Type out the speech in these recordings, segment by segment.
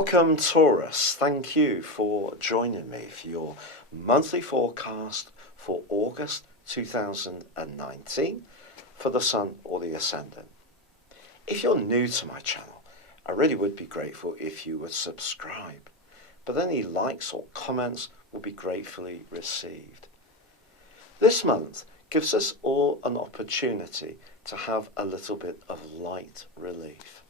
Welcome, Taurus. Thank you for joining me for your monthly forecast for August 2019 for the Sun or the Ascendant. If you're new to my channel, I really would be grateful if you would subscribe, but any likes or comments will be gratefully received. This month gives us all an opportunity to have a little bit of light relief.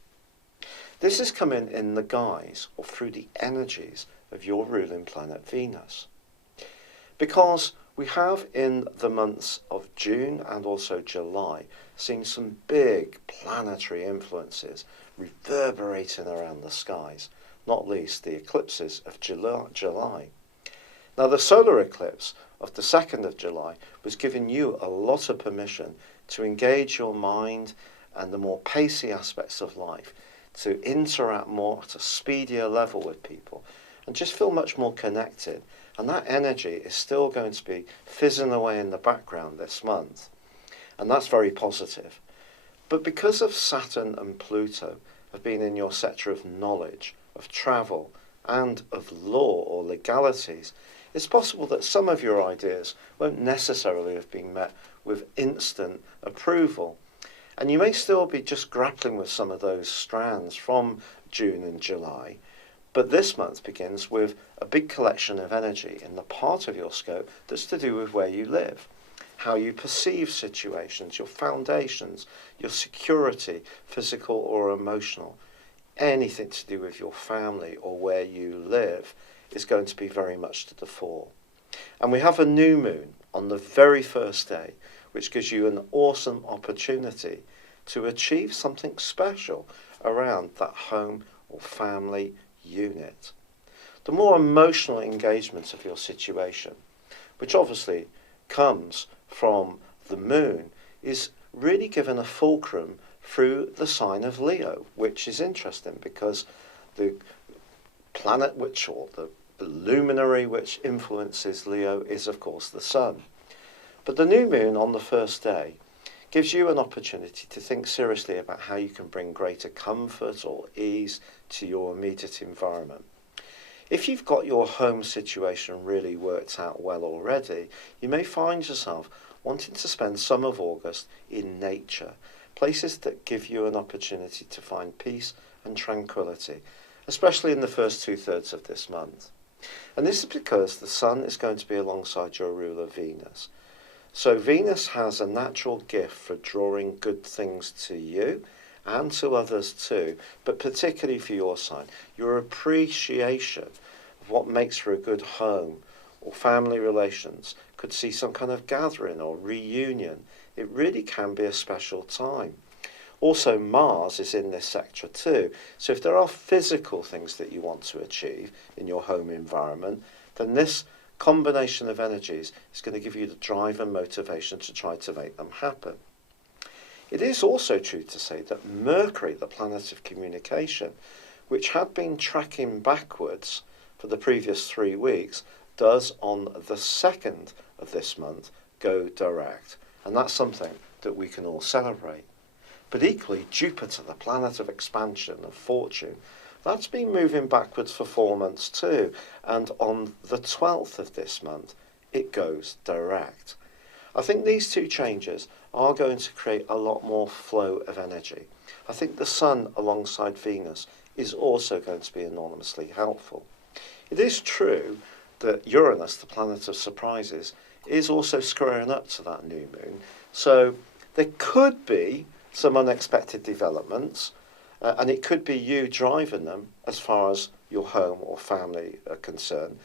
This is coming in the guise or through the energies of your ruling planet Venus. Because we have in the months of June and also July seen some big planetary influences reverberating around the skies, not least the eclipses of July. Now the solar eclipse of the 2nd of July was giving you a lot of permission to engage your mind and the more pacey aspects of life, to interact more at a speedier level with people and just feel much more connected. And that energy is still going to be fizzing away in the background this month. And that's very positive. But because of Saturn and Pluto have been in your sector of knowledge, of travel, and of law or legalities, it's possible that some of your ideas won't necessarily have been met with instant approval. And you may still be just grappling with some of those strands from June and July, but this month begins with a big collection of energy in the part of your scope that's to do with where you live, how you perceive situations, your foundations, your security, physical or emotional. Anything to do with your family or where you live is going to be very much to the fore. And we have a new moon on the very first day, which gives you an awesome opportunity to achieve something special around that home or family unit. The more emotional engagement of your situation, which obviously comes from the moon, is really given a fulcrum through the sign of Leo, which is interesting because the planet which, or the luminary which influences Leo is of course the Sun. But the new moon on the first day gives you an opportunity to think seriously about how you can bring greater comfort or ease to your immediate environment. If you've got your home situation really worked out well already, you may find yourself wanting to spend some of August in nature, places that give you an opportunity to find peace and tranquility, especially in the first 2/3 of this month. And this is because the Sun is going to be alongside your ruler Venus. So Venus has a natural gift for drawing good things to you and to others too, but particularly for your sign. Your appreciation of what makes for a good home or family relations could see some kind of gathering or reunion. It really can be a special time. Also, Mars is in this sector too. So if there are physical things that you want to achieve in your home environment, then this combination of energies is going to give you the drive and motivation to try to make them happen. It is also true to say that Mercury, the planet of communication, which had been tracking backwards for the previous 3 weeks, does on the 2nd of this month go direct. And that's something that we can all celebrate. But equally, Jupiter, the planet of expansion, of fortune, that's been moving backwards for 4 months too, and on the 12th of this month, it goes direct. I think these two changes are going to create a lot more flow of energy. I think the Sun alongside Venus is also going to be enormously helpful. It is true that Uranus, the planet of surprises, is also squaring up to that new moon, so there could be some unexpected developments, and it could be you driving them as far as your home or family are concerned.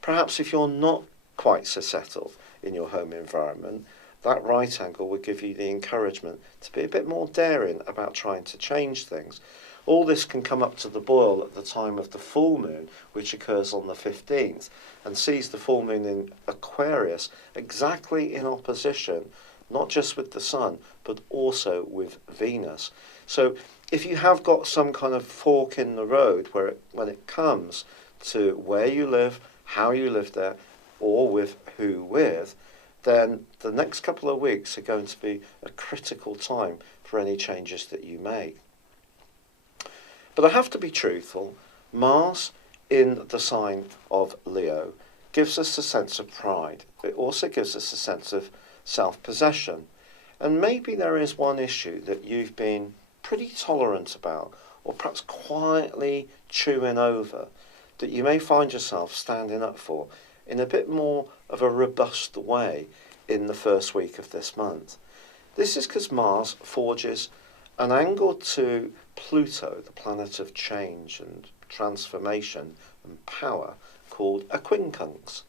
Perhaps if you're not quite so settled in your home environment, that right angle would give you the encouragement to be a bit more daring about trying to change things. All this can come up to the boil at the time of the full moon, which occurs on the 15th, and sees the full moon in Aquarius exactly in opposition, not just with the Sun, but also with Venus. So if you have got some kind of fork in the road when it comes to where you live, how you live there, or with who with, then the next couple of weeks are going to be a critical time for any changes that you make. But I have to be truthful, Mars in the sign of Leo gives us a sense of pride. It also gives us a sense of self-possession. And maybe there is one issue that you've been pretty tolerant about, or perhaps quietly chewing over, that you may find yourself standing up for in a bit more of a robust way in the first week of this month. This is because Mars forges an angle to Pluto, the planet of change and transformation and power, called a quincunx.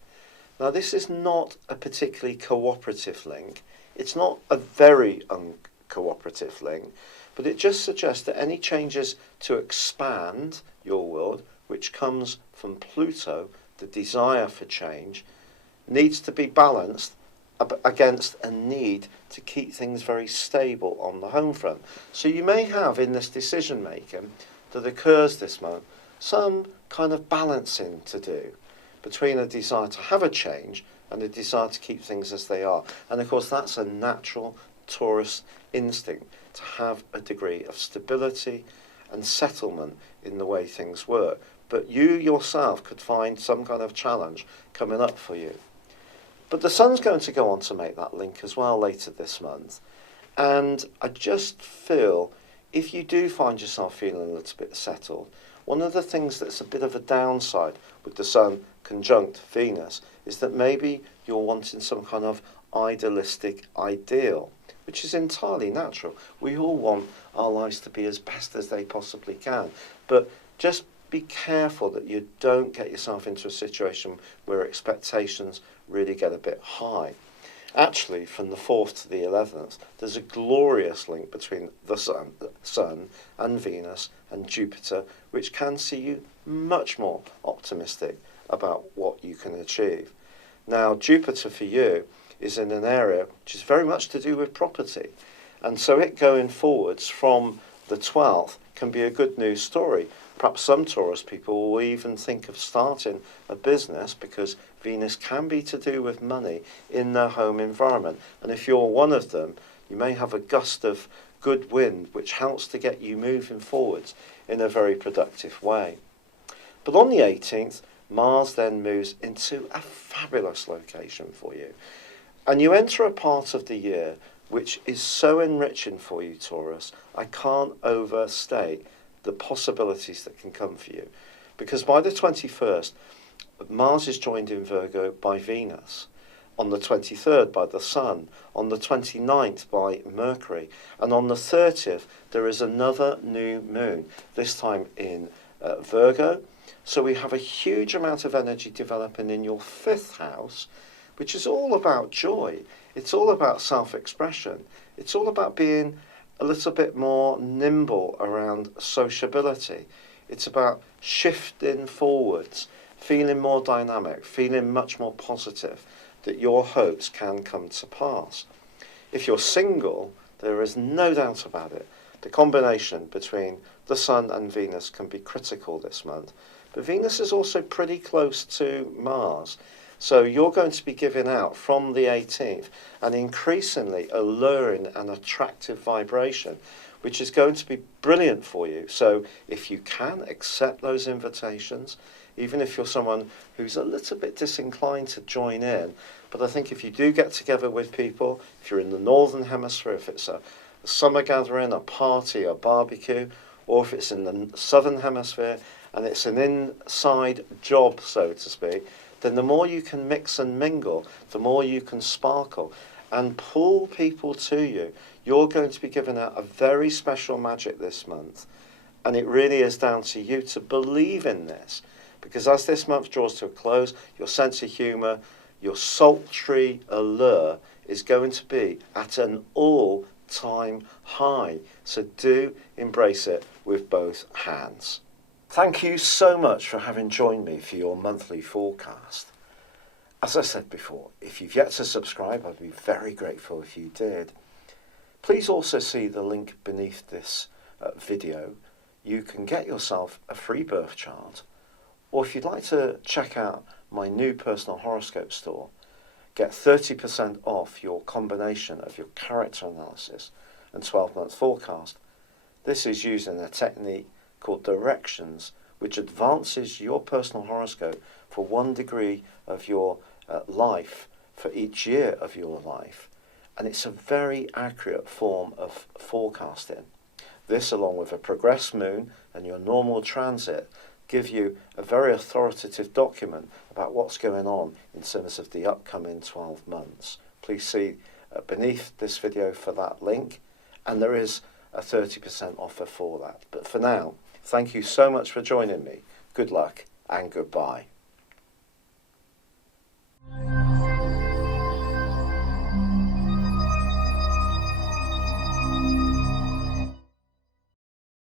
Now, this is not a particularly cooperative link. It's not a very uncooperative link, but it just suggests that any changes to expand your world, which comes from Pluto, the desire for change, needs to be balanced against a need to keep things very stable on the home front. So you may have in this decision making that occurs this month some kind of balancing to do between a desire to have a change and a desire to keep things as they are. And of course that's a natural Taurus instinct, to have a degree of stability and settlement in the way things work. But you yourself could find some kind of challenge coming up for you. But the Sun's going to go on to make that link as well later this month. And I just feel, if you do find yourself feeling a little bit settled, one of the things that's a bit of a downside with the Sun conjunct Venus is that maybe you're wanting some kind of idealistic ideal, which is entirely natural. We all want our lives to be as best as they possibly can. But just be careful that you don't get yourself into a situation where expectations really get a bit high. Actually, from the 4th to the 11th, there's a glorious link between the Sun and Venus and Jupiter, which can see you much more optimistic about what you can achieve. Now, Jupiter for you is in an area which is very much to do with property. And so it going forwards from the 12th can be a good news story. Perhaps some Taurus people will even think of starting a business because Venus can be to do with money in their home environment. And if you're one of them, you may have a gust of good wind which helps to get you moving forwards in a very productive way. But on the 18th, Mars then moves into a fabulous location for you. And you enter a part of the year which is so enriching for you, Taurus. I can't overstate the possibilities that can come for you. Because by the 21st, Mars is joined in Virgo by Venus. On the 23rd by the Sun. On the 29th by Mercury. And on the 30th, there is another new moon, this time in Virgo. So we have a huge amount of energy developing in your 5th house, which is all about joy. It's all about self-expression. It's all about being a little bit more nimble around sociability. It's about shifting forwards, feeling more dynamic, feeling much more positive that your hopes can come to pass. If you're single, there is no doubt about it. The combination between the Sun and Venus can be critical this month. But Venus is also pretty close to Mars. So you're going to be giving out from the 18th an increasingly alluring and attractive vibration, which is going to be brilliant for you. So if you can accept those invitations, even if you're someone who's a little bit disinclined to join in, but I think if you do get together with people, if you're in the Northern Hemisphere, if it's a summer gathering, a party, a barbecue, or if it's in the Southern Hemisphere and it's an inside job, so to speak, then the more you can mix and mingle, the more you can sparkle and pull people to you. You're going to be giving out a very special magic this month. And it really is down to you to believe in this. Because as this month draws to a close, your sense of humour, your sultry allure is going to be at an all-time high. So do embrace it with both hands. Thank you so much for having joined me for your monthly forecast. As I said before, if you've yet to subscribe, I'd be very grateful if you did. Please also see the link beneath this video. You can get yourself a free birth chart, or if you'd like to check out my new personal horoscope store, get 30% off your combination of your character analysis and 12-month forecast. This is using a technique called directions, which advances your personal horoscope for 1 degree of your life for each year of your life. And it's a very accurate form of forecasting. This, along with a progressed moon and your normal transit, give you a very authoritative document about what's going on in terms of the upcoming 12 months. Please see beneath this video for that link, and there is a 30% offer for that. But for now, thank you so much for joining me. Good luck and goodbye.